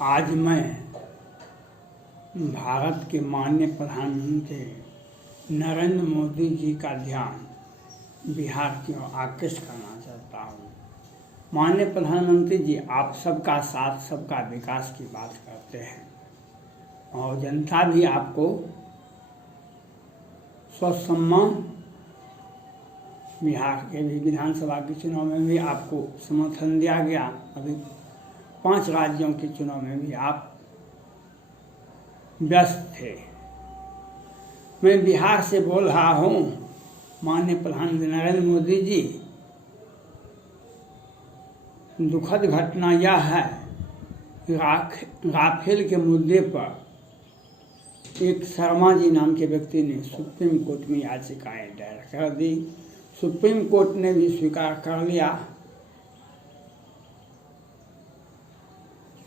आज मैं भारत के माननीय प्रधानमंत्री नरेंद्र मोदी जी का ध्यान बिहार की ओर आकृष्ट करना चाहता हूँ। माननीय प्रधानमंत्री जी, आप सबका साथ सबका विकास की बात करते हैं और जनता भी आपको स्वसम्मान, बिहार के भी विधानसभा के चुनाव में भी आपको समर्थन दिया गया। अभी 5 राज्यों के चुनाव में भी आप व्यस्त थे। मैं बिहार से बोल रहा हूँ। माननीय प्रधानमंत्री नरेंद्र मोदी जी, दुखद घटना यह है कि राफेल के मुद्दे पर एक शर्मा जी नाम के व्यक्ति ने सुप्रीम कोर्ट में याचिकाएं दायर कर दी। सुप्रीम कोर्ट ने भी स्वीकार कर लिया।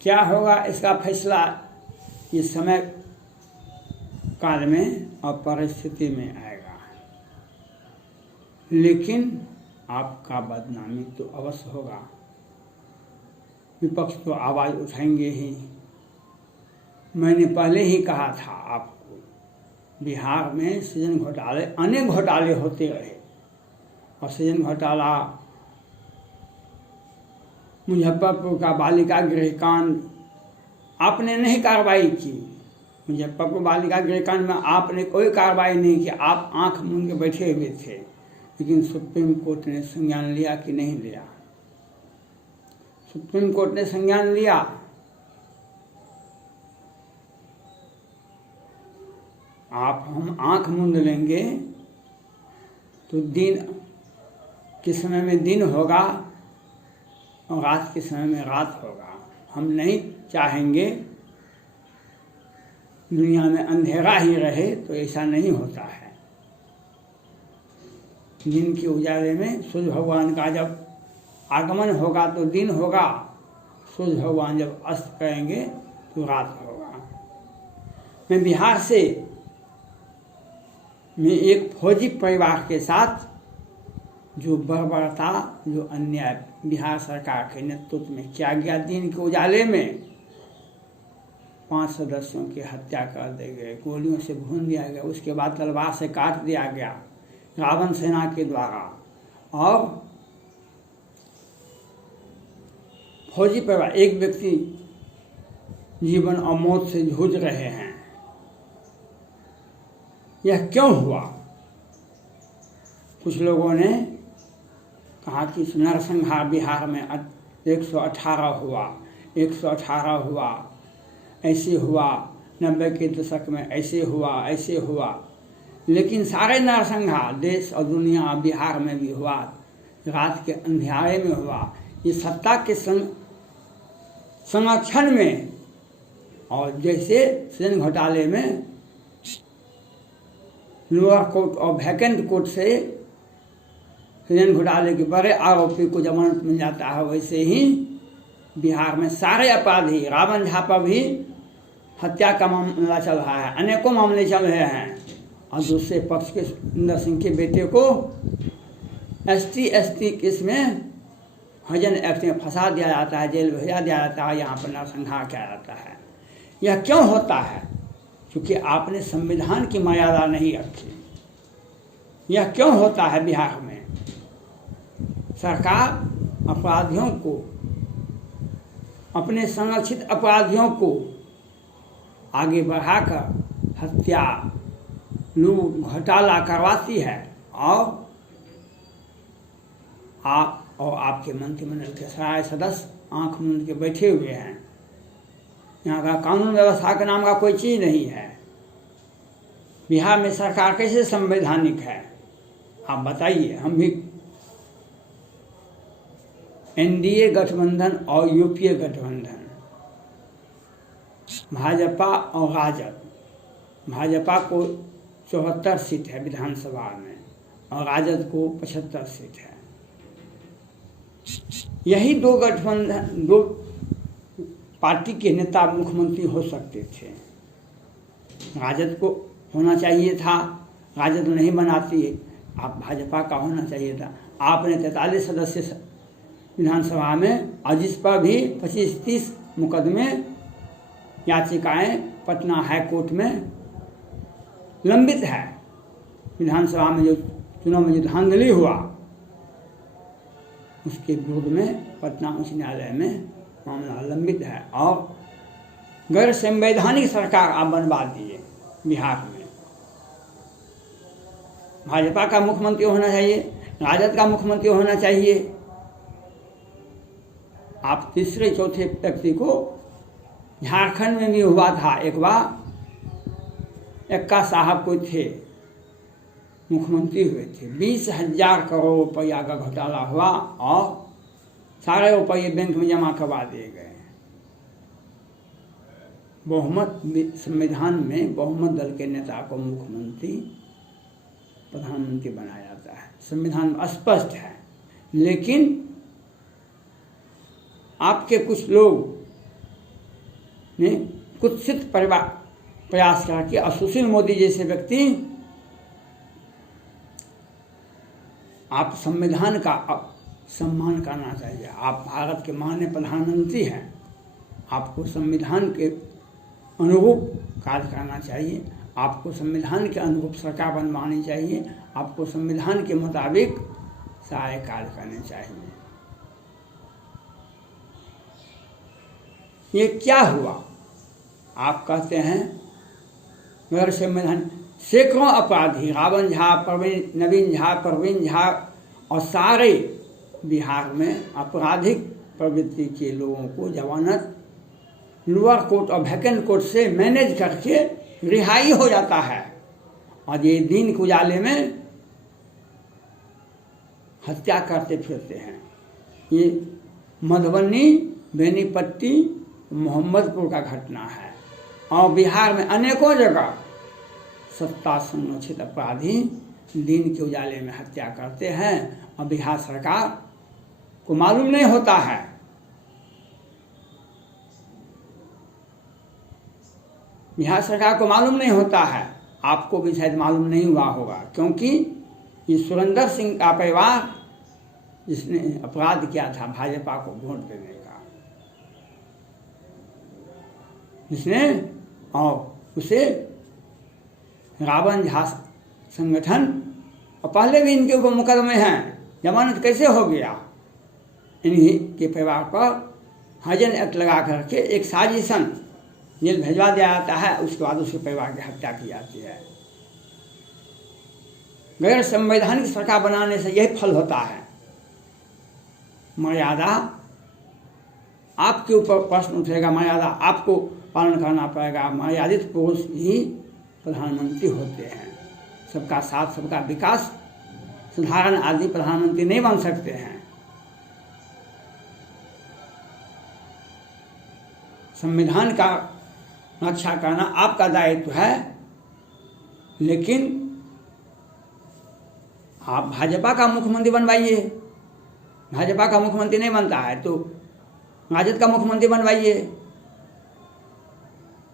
क्या होगा इसका फैसला इस समय काल में और परिस्थिति में आएगा, लेकिन आपका बदनामी तो अवश्य होगा। विपक्ष तो आवाज़ उठाएंगे ही। मैंने पहले ही कहा था आपको, बिहार में सृजन घोटाले, अनेक घोटाले होते रहे और सृजन घोटाला, मुजफ्फरपुर का बालिका गृहकांड आपने नहीं कार्रवाई की। मुजफ्फरपुर बालिका गृहकांड में आपने कोई कार्रवाई नहीं की, आप आंख मूंद के बैठे हुए थे। लेकिन सुप्रीम कोर्ट ने संज्ञान लिया कि नहीं लिया? सुप्रीम कोर्ट ने संज्ञान लिया। आप हम आंख मूंद लेंगे तो दिन के समय में दिन होगा और रात के समय में रात होगा। हम नहीं चाहेंगे दुनिया में अंधेरा ही रहे, तो ऐसा नहीं होता है। दिन के उजाले में सूर्य भगवान का जब आगमन होगा तो दिन होगा, सूर्य भगवान जब अस्त करेंगे तो रात होगा। मैं बिहार से एक फौजी परिवार के साथ जो बर्बरता, जो अन्याय बिहार सरकार के नेतृत्व में किया गया, दिन के उजाले में 5 सदस्यों की हत्या कर दी गई, गोलियों से भून दिया गया, उसके बाद तलवार से काट दिया गया रावण सेना के द्वारा। और फौजी परिवार, एक व्यक्ति जीवन और मौत से जूझ रहे हैं। यह क्यों हुआ? कुछ लोगों ने कहा कि नरसंहार बिहार में 118 हुआ, 118 हुआ, ऐसे हुआ, 90 के दशक में ऐसे हुआ, ऐसे हुआ। लेकिन सारे नरसंहार देश और दुनिया, बिहार में भी हुआ, रात के अंधेरे में हुआ। ये सत्ता के संरक्षण में, और जैसे सृजन घोटाले में लोअर कोर्ट और वैकेंट कोर्ट से सृजन घोटाले के बड़े आरोपी को जमानत मिल जाता है, वैसे ही बिहार में सारे अपराधी, रावण झा पर भी हत्या का मामला चल रहा है, अनेकों मामले चल रहे हैं। और दूसरे पक्ष के सुंदर सिंह के बेटे को ST केस में हजन एक्ट में फंसा दिया जाता है, जेल भेजा दिया जाता है, यहाँ पर नरसंहार किया जाता है। यह क्यों होता है? क्योंकि आपने संविधान की मर्यादा नहीं रखी। यह क्यों होता है? बिहार में सरकार अपराधियों को, अपने संरक्षित अपराधियों को आगे बढ़ाकर हत्या, लूट, घोटाला करवाती है, और आप और आपके मंत्रिमंडल के सारे सदस्य आंख मूंद के बैठे हुए हैं। यहाँ का कानून व्यवस्था के नाम का कोई चीज़ नहीं है। बिहार में सरकार कैसे संवैधानिक है? आप बताइए। हम भी NDA गठबंधन और UPA गठबंधन, भाजपा और राजद, भाजपा को 74 सीट है विधानसभा में और राजद को 75 सीट है। यही 2 गठबंधन, 2 पार्टी के नेता मुख्यमंत्री हो सकते थे। राजद को होना चाहिए था, राजद नहीं बनाती, आप भाजपा का होना चाहिए था। आपने 43 सदस्य विधानसभा में, और जिस पर भी 25-30 मुकदमे याचिकाएं पटना हाई कोर्ट में लंबित है। विधानसभा में जो चुनाव में जो धांधली हुआ उसके विरोध में पटना उच्च न्यायालय में मामला लंबित है। और गैर संवैधानिक सरकार आप बनवा दिए बिहार में। भाजपा का मुख्यमंत्री होना चाहिए, राजद का मुख्यमंत्री होना चाहिए। आप तीसरे चौथे व्यक्ति को, झारखंड में भी हुआ था एक बार, एक्का साहब कोई थे, मुख्यमंत्री हुए थे, 20,000 करोड़ रुपया का घोटाला हुआ और सारे रुपये बैंक में जमा करवा दिए गए। बहुमत, संविधान में बहुमत दल के नेता को मुख्यमंत्री प्रधानमंत्री बनाया जाता है, संविधान में स्पष्ट है। लेकिन आपके कुछ लोग ने कुत्सित प्रयास करके, और सुशील मोदी जैसे व्यक्ति, आप संविधान का सम्मान करना चाहिए। आप भारत के माननीय प्रधानमंत्री हैं, आपको संविधान के अनुरूप कार्य करना चाहिए, आपको संविधान के अनुरूप सरकार बनवानी चाहिए, आपको संविधान के मुताबिक सारे कार्य करने चाहिए। ये क्या हुआ? आप कहते हैं गैर संवैधानिक, सैकड़ों अपराधी, रावण झा, नवीन झा, परवीन झा और सारे बिहार में आपराधिक प्रवृत्ति के लोगों को जमानत लोअर कोर्ट और वैकेंट कोर्ट से मैनेज करके रिहाई हो जाता है, और ये दिन के उजाले में हत्या करते फिरते हैं। ये मधुबनी, बेनीपट्टी, मोहम्मदपुर का घटना है, और बिहार में अनेकों जगह सत्ता संरक्षित अपराधी दिन के उजाले में हत्या करते हैं, और बिहार सरकार को मालूम नहीं होता है। बिहार सरकार को मालूम नहीं होता है, आपको भी शायद मालूम नहीं हुआ होगा, क्योंकि ये सुरेंद्र सिंह का परिवार जिसने अपराध किया था भाजपा को वोट देने का, जिसने, और उसे रावण झा संगठन, और पहले भी इनके ऊपर मुकदमे हैं, जमानत कैसे हो गया? इन्हीं के परिवार पर हजन एक्ट लगा करके एक साजिशन जेल भेजवा दिया जाता है, उसके बाद उसके परिवार की हत्या की जाती है। गैर संवैधानिक सरकार बनाने से यही फल होता है। मर्यादा आपके ऊपर प्रश्न उठेगा, मर्यादा आपको पालन करना पड़ेगा। मर्यादित पुरुष ही प्रधानमंत्री होते हैं। सबका साथ, सबका विकास, साधारण आदमी प्रधानमंत्री नहीं बन सकते हैं। संविधान का रक्षा करना आपका दायित्व है, लेकिन आप भाजपा का मुख्यमंत्री बनवाइए। भाजपा का मुख्यमंत्री नहीं बनता है तो राजद का मुख्यमंत्री बनवाइए।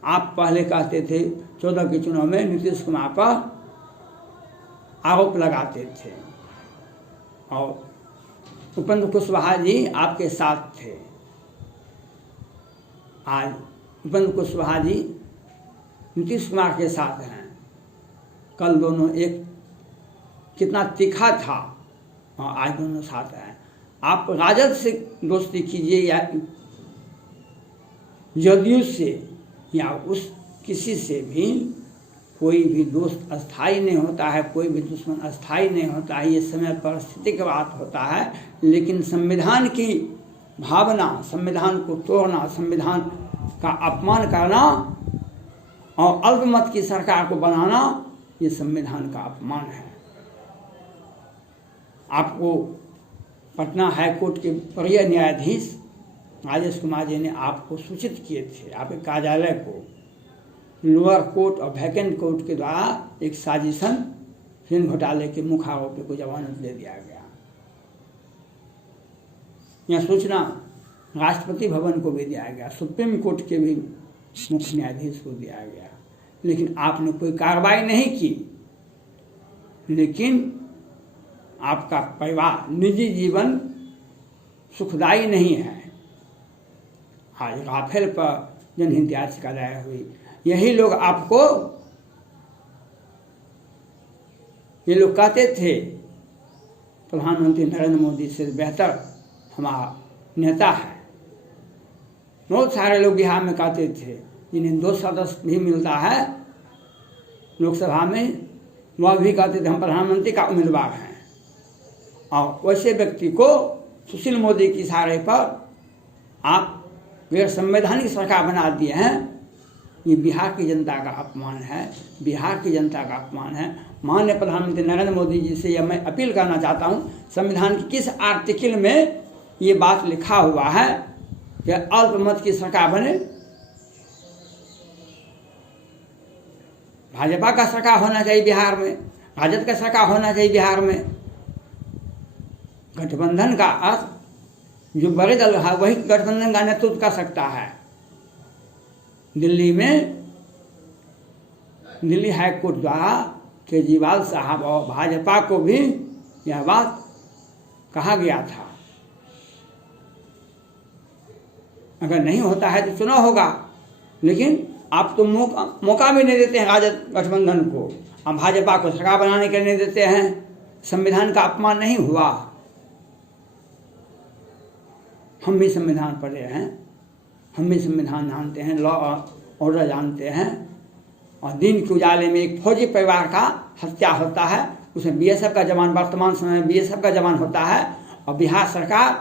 आप पहले कहते थे 14 के चुनाव में नीतीश कुमार पर आरोप लगाते थे, और उपेंद्र कुशवाहा जी आपके साथ थे। आज उपेंद्र कुशवाहा जी नीतीश कुमार के साथ हैं। कल दोनों एक कितना तीखा था, और आज दोनों साथ हैं। आप राजद से दोस्ती कीजिए या जदयू से या उस किसी से भी, कोई भी दोस्त अस्थाई नहीं होता है, कोई भी दुश्मन अस्थाई नहीं होता है। ये समय परिस्थिति की बात होता है, लेकिन संविधान की भावना, संविधान को तोड़ना, संविधान का अपमान करना और अल्पमत की सरकार को बनाना, ये संविधान का अपमान है। आपको पटना हाई कोर्ट के वरीय न्यायाधीश राजेश कुमार जी ने आपको सूचित किए थे, आपके कार्यालय को, लोअर कोर्ट और वैकेंट कोर्ट के द्वारा एक साजिशन ऋण घोटाले के मुख्य आरोपी को जमानत दे दिया गया। यह सूचना राष्ट्रपति भवन को भी दिया गया, सुप्रीम कोर्ट के भी मुख्य न्यायाधीश को दिया गया, लेकिन आपने कोई कार्रवाई नहीं की। लेकिन आपका परिवार, निजी जीवन सुखदायी नहीं है। आज राफेल पर जनहित याचिका दायर हुई, यही लोग आपको, ये लोग कहते थे प्रधानमंत्री नरेंद्र मोदी से बेहतर हमारा नेता है। बहुत सारे लोग बिहार में कहते थे, जिन्हें 2 सदस्य भी मिलता है लोकसभा में, वह भी कहते थे हम प्रधानमंत्री का उम्मीदवार हैं। और वैसे व्यक्ति को सुशील मोदी के इशारे पर आप गैर संवैधानिक सरकार बना दिए हैं। ये बिहार की जनता का अपमान है, बिहार की जनता का अपमान है। माननीय प्रधानमंत्री नरेंद्र मोदी जी से यह मैं अपील करना चाहता हूँ, संविधान की किस आर्टिकल में ये बात लिखा हुआ है कि अल्पमत की सरकार बने? भाजपा का सरकार होना चाहिए बिहार में, राजद का सरकार होना चाहिए बिहार में। गठबंधन का अर्थ जो बड़े दल है वही गठबंधन का नेतृत्व कर सकता है। दिल्ली में दिल्ली हाईकोर्ट द्वारा केजरीवाल साहब और भाजपा को भी यह बात कहा गया था, अगर नहीं होता है तो चुनाव होगा। लेकिन आप तो मौका भी नहीं देते हैं राजद गठबंधन को, हम भाजपा को सरकार बनाने के लिए नहीं देते हैं। संविधान का अपमान नहीं हुआ? हम भी संविधान पढ़े हैं, हम भी संविधान जानते हैं, लॉ ऑर्डर जानते हैं। और दिन के उजाले में एक फौजी परिवार का हत्या होता है, उसमें बीएसएफ का जवान, वर्तमान समय में बीएसएफ का जवान होता है। और बिहार सरकार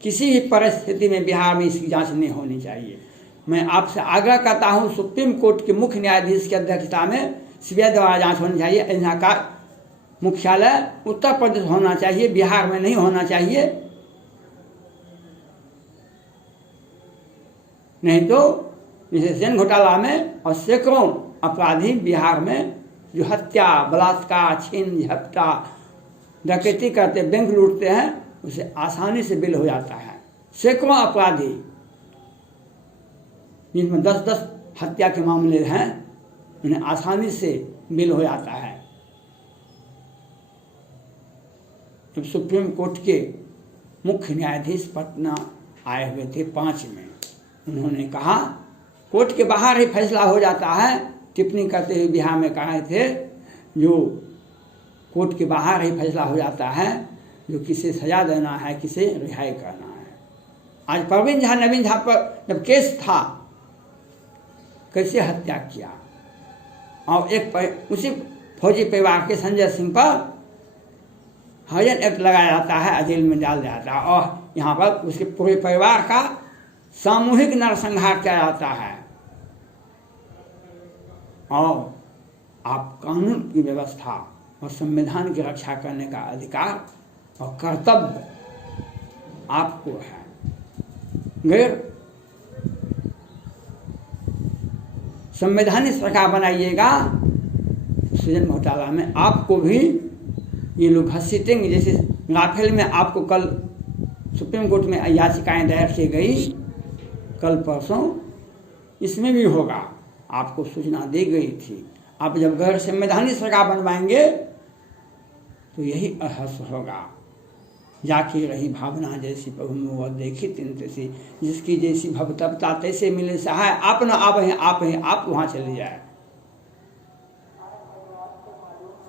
किसी भी परिस्थिति में बिहार में इसकी जांच नहीं होनी चाहिए। मैं आपसे आग्रह करता हूं, सुप्रीम कोर्ट के मुख्य न्यायाधीश की अध्यक्षता में सीबीआई द्वारा जांच होनी चाहिए। यहाँ का मुख्यालय उत्तर प्रदेश होना चाहिए, बिहार में नहीं होना चाहिए। नहीं तो जैसे सेन घोटाला में और सैकड़ों अपराधी बिहार में जो हत्या, बलात्कार, छीन झपटा, डकैती करते, बैंक लूटते हैं, उसे आसानी से बिल हो जाता है। सैकड़ों अपराधी जिनमें 10-10 हत्या के मामले हैं, उन्हें आसानी से बिल हो जाता है। जब सुप्रीम कोर्ट के मुख्य न्यायाधीश पटना आए हुए थे 5 में, उन्होंने कहा कोर्ट के बाहर ही फैसला हो जाता है। टिप्पणी करते हुए बिहार में कहे थे, जो कोर्ट के बाहर ही फैसला हो जाता है, जो किसे सजा देना है, किसे रिहाई करना है। आज परवीन झा, नवीन झा पर जब केस था, कैसे हत्या किया, और एक उसी फौजी परिवार के संजय सिंह पर हरिजन एक्ट लगाया जाता है, जेल में डाल दिया जाता है। और यहाँ पर उसके पूरे परिवार का सामूहिक नरसंहार किया जाता है। और आप कानून की व्यवस्था और संविधान की रक्षा करने का अधिकार और कर्तव्य आपको है। गैर संवैधानिक सरकार बनाइएगा, सृजन घोटाला में आपको भी ये लोग घसीटेंगे। जैसे राफेल में आपको कल सुप्रीम कोर्ट में याचिकाएं दायर की गई, कल परसों इसमें भी होगा। आपको सूचना दी गई थी। आप जब गैर संवैधानिक सरकार बनवाएंगे तो यही अहस होगा। जाके रही भावना जैसी प्रभु मुँह देखी तिन तैसी, जिसकी जैसी भवतपता तैसे मिले सहाय। आप न आप हैं, आप हैं, आप वहाँ चले जाए।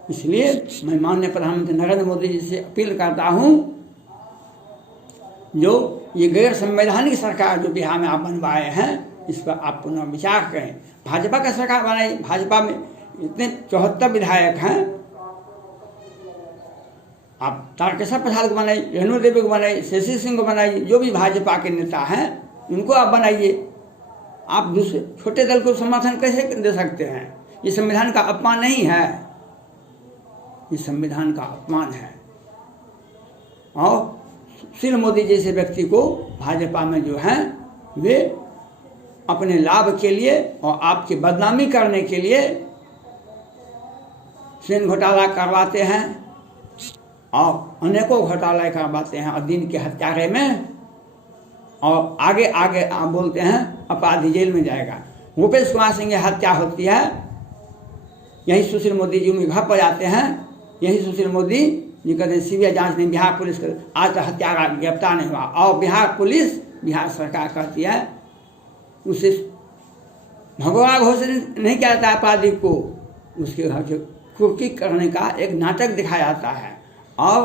इसलिए मैं माननीय प्रधानमंत्री नरेंद्र मोदी जी से अपील करता हूँ, जो ये गैर संवैधानिक सरकार जो बिहार में आप बनवाए हैं, इस पर आप पुनर्विचार करें। भाजपा का सरकार बनाई, भाजपा में इतने 74 विधायक हैं, आप तारकेश्वर प्रसाद को बनाइए, रेणु देवी को बनाइए, शशि सिंह को बनाइए, जो भी भाजपा के नेता हैं उनको आप बनाइए। आप दूसरे छोटे दल को समर्थन कैसे दे सकते हैं? ये संविधान का अपमान नहीं है, ये संविधान का अपमान है। और सुशील मोदी जैसे व्यक्ति को भाजपा में जो हैं वे अपने लाभ के लिए और आपकी बदनामी करने के लिए सेन घोटाला करवाते हैं और अनेकों घोटाला करवाते हैं, और दिन के हत्यारे में, और आगे आगे आप बोलते हैं अपराधी जेल में जाएगा। भूपेश कुमार सिंह की हत्या होती है, यही सुशील मोदी जी उनके घर पर जाते हैं, यही सुशील मोदी जी कहते हैं सीबीआई जांच नहीं, बिहार पुलिस आज तक हत्यारा गिरफ्तार नहीं हुआ। और बिहार पुलिस, बिहार सरकार कहती है उसे भगोड़ा घोषित नहीं किया जाता अपराधी को, उसके घर से कुर्की करने का एक नाटक दिखाया जाता है और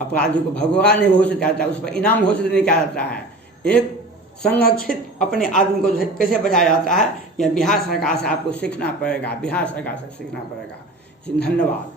अपराधी को भगोड़ा नहीं घोषित किया जाता, उस पर इनाम घोषित नहीं किया जाता है। एक संरक्षित अपने आदमी को कैसे बचाया जाता है, यह बिहार सरकार से आपको सीखना पड़ेगा, बिहार सरकार से सीखना पड़ेगा। धन्यवाद।